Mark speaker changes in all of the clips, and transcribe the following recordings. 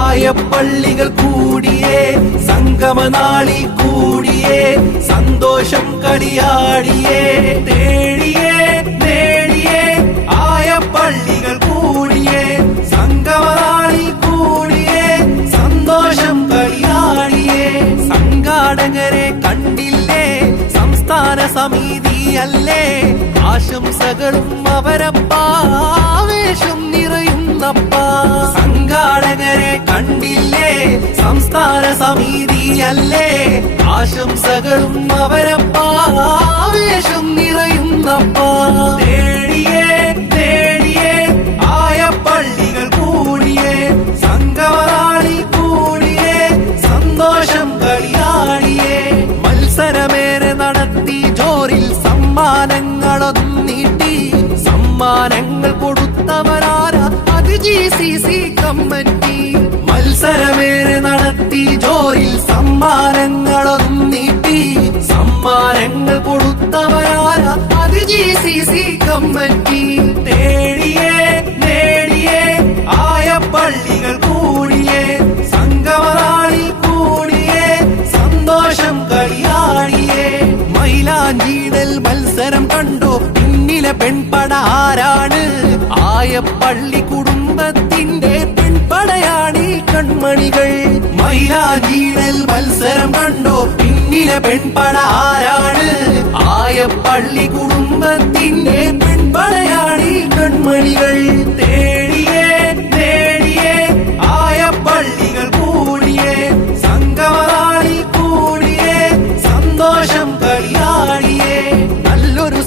Speaker 1: ആയപ്പള്ളികൾ കൂടിയേ സംഗമനാളി കൂടിയേ സന്തോഷം കളിയാടിയേ. തേടിയേ നേടിയേ ആയ പള്ളികൾ കൂടിയേ സംഗമനാളി കൂടിയേ സന്തോഷം കളിയാടിയേ. സംഘാടകരെ കണ്ടില്ലേ സംസ്ഥാന സമിതിയല്ലേ ആശംസകളും അവരപ്പാവേശം സംസ്ഥാന സമിതിയല്ലേ ആശംസകളും അവരപ്പാവേശം നിറയുന്നപ്പ. തേടിയേ തേടിയേ പള്ളികൾ കൂടിയേ സംഗമനാളി കൂടിയേ സന്തോഷം കളിയാടിയേ. മത്സരമേറെ നടത്തി ജോറിൽ സമ്മാനങ്ങളൊന്നും നീട്ടി. സമ്മാനങ്ങൾ കൊടുത്തവരാരാ? അത് ജി സി സി കമ്മിറ്റി. മത്സരമേറെ ജോറിൽ സമ്മാനങ്ങളൊന്നും നീട്ടി. സമ്മാനങ്ങൾ കൊടുത്തവരാരാ? അത് ജി സി സി കമ്മിറ്റി തേടിയേ നേടിയേ ആയപ്പള്ളികൾ കൂടിയേ സംഗമനാളി കൂടിയേ സന്തോഷം കളിയാടിയേ. മൈലാഞ്ചീടൽ മത്സരം കണ്ടു. പിന്നിലെ പെൺപട ആരാണ്? ആയ പള്ളി കുടുംബത്തിന്റെ പെൺപടയാണി കൺമണികൾ. മൈലാഞ്ചീടൽ മത്സരം കണ്ടോ? പിന്നിലെ പെൺപട ആരാണ്? ആയ പള്ളി കുടുംബത്തിന്റെ പെൺപടയാണി കൺമണികൾ. തേടിയേ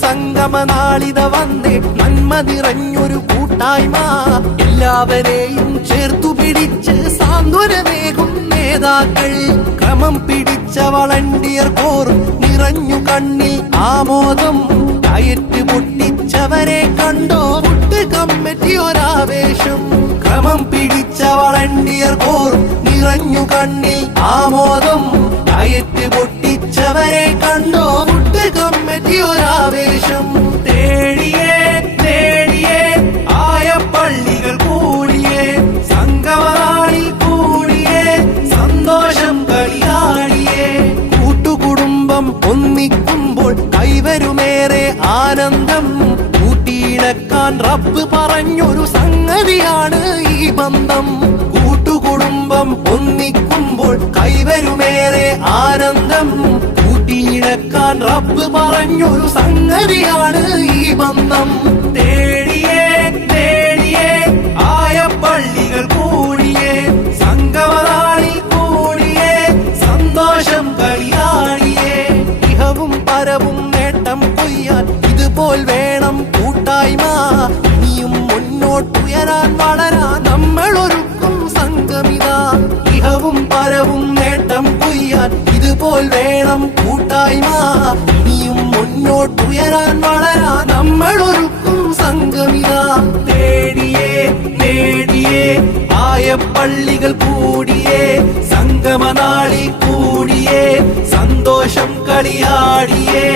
Speaker 1: സംഗമനാളിത വന്നേ നന്മ നിറഞ്ഞൊരു കൂട്ടായ്മ. എല്ലാവരെയും ചേർത്തു പിടിച്ച് സാന്ത്വനമേകും നേതാക്കൾ. ക്രമം പിടിച്ച വളണ്ടിയർ പോർ നിറഞ്ഞു കണ്ണിൽ ആമോദം. കയറ്റ് പൊട്ടിച്ചവരെ കണ്ടോ? മുട്ട് കമ്മിറ്റി ഒരാവേശം. ക്രമം പിടിച്ച വളണ്ടിയർ പോർ നിറഞ്ഞു കണ്ണിൽ ആമോദം. കയറ്റ് പൊട്ടിച്ചവരെ കണ്ടോ? മുട്ട് കമ്മിറ്റി ഒരാവേശം. കൂട്ടുകുടുംബം ഒന്നിക്കുമ്പോൾ കൈവരുമേറെ ആനന്ദം. കൂട്ടിയിണക്കാൻ റബ്ബ് പറഞ്ഞൊരു സംഗതിയാണ് ഈ ബന്ധം. കൂട്ടുകുടുംബം ഒന്നിക്കുമ്പോൾ കൈവരുമേറെ ആനന്ദം. കൂട്ടിയിണക്കാൻ റബ്ബ് പറഞ്ഞൊരു സംഗതിയാണ് ഈ ബന്ധം. തേടിയേ ഇതുപോൽ വേണം കൂട്ടായ്മ. ഇനിയും മുന്നോട്ടുയരാൻ വളരാൻ നമ്മൾ ഒരുക്കും സംഗമിത. ഇഹവും പരവും നേട്ടം കൊയ്യാൻ ഇതുപോൽ വേണം കൂട്ടായ്മ. ഇനിയും മുന്നോട്ടുയരാൻ വളരാൻ നമ്മൾ ഒരുക്കും സംഗമിത. തേടിയേ നേടിയേ. ആയ പള്ളികൾ കൂടിയേ സംഗമനാളി കൂടിയേ സന്തോഷം കളിയാടിയേ.